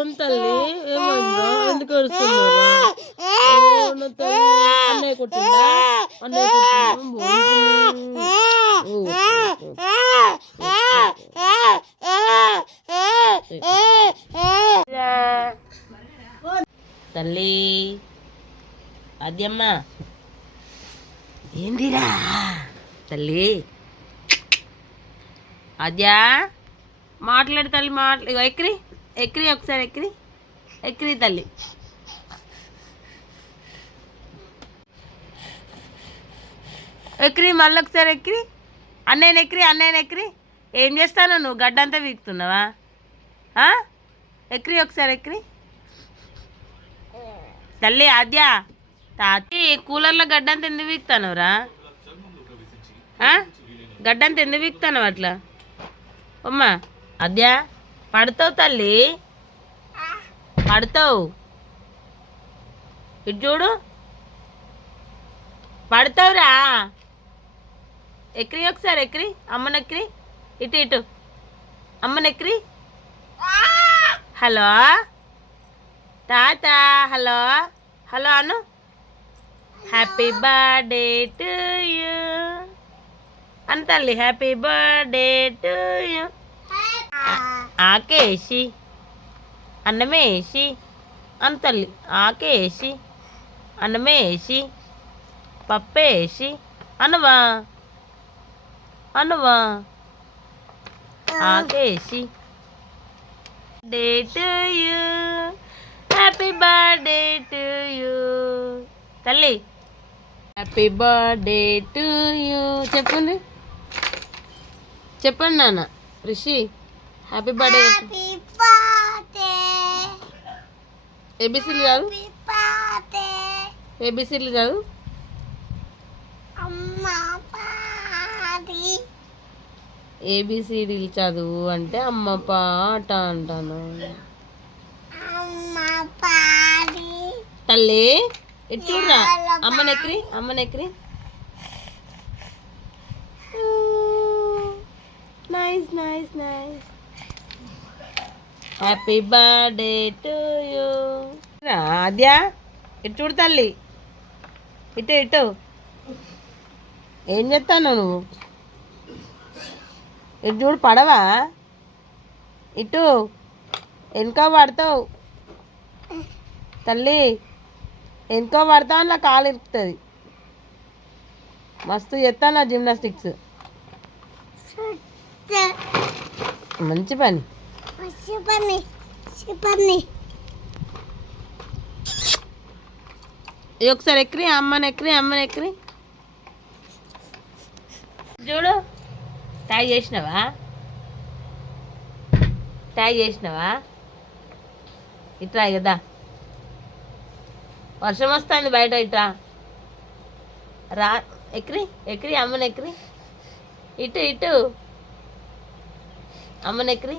అవును తల్లి ఏమైందో ఎందుకు ఏడుస్తున్నారా తల్లి అన్నయ్య కొట్టిందా? అన్నయ్య తల్లి అద్యమ్మ ఏంటిరా తల్లి. అద్యా మాట్లాడు తల్లి మాట్లా ఎక్కిరి. ఎక్కిరి ఒకసారి ఎక్కిరి. ఎక్కిరి తల్లి. ఎక్కిరి మళ్ళీ ఒకసారి ఎక్కిరి. అన్నయ్య ఎక్కిరి అన్నయ్య ఎక్కిరి. ఏం చేస్తాను నువ్వు? గడ్డంతా వీక్తున్నావా? ఆ? ఎక్కిరి ఒకసారి ఎక్కిరి. తల్లి ఆద్య. తాతి కూలర్లో గడ్డంత ఎందుకు వీక్తానవరా? గడ్డంత ఎందుకు వీక్తానవు అట్లా? అమ్మా అద్యా పడతావు తల్లి? పడతావు? ఇటు చూడు. పడతావురా? ఎక్రి ఒకసారి ఎక్రి అమ్మని ఎక్రి ఇటు ఇటు. అమ్మని ఎక్రి హలో? తాత hello? Hello Anu. Happy birthday to you. అని తల్లి హ్యాపీ బర్త్డే టు యూ. ఆకేసి అన్నమే వేసి తల్లి ఆకేసి అన్నమే వేసి పప్పేసి అనవా అనవా ఆకేసి. Day to you happy birthday to you తల్లి. హ్యాపీ బర్త్డే టు యూ చెప్పండి. చెప్పండి నాన్న. రిషి. హ్యాపీ బర్త్డే ఏబిసిలు కాదు ఏబిసిలు కాదు ఏబిసిడీలు చదువు అంటే అమ్మ పాట అంటాను. తల్లి చూడరా? అమ్మ నెక్కిరి అమ్మ నెక్కిరి. Nice nice nice happy birthday to you Adya ఇటు చూడు తల్లి. ఇటు ఇటు. ఏం చేస్తాను నువ్వు? ఇటు చూడు పడవా? ఇటు. వెనుక పడతావు. తల్లి వెనుక పడతావు నా కాలు ఇరుకుతుంది. మస్తు చేస్తాను జిమ్నాస్టిక్స్ మంచి పని. ఇది ఒకసారి ఎక్కిరి అమ్మని ఎక్కిరి అమ్మని ఎక్కిరి. చూడు ట్యాగ్ చేసినావా? ట్యాగ్ చేసినావా? ఇట్రా కదా వర్షం వస్తుంది బయట ఇట్రా. రా ఎక్కిరి ఎక్కిరి అమ్మని ఎక్కిరి. ఇటు ఇటు. అమ్మని ఎక్కిరి.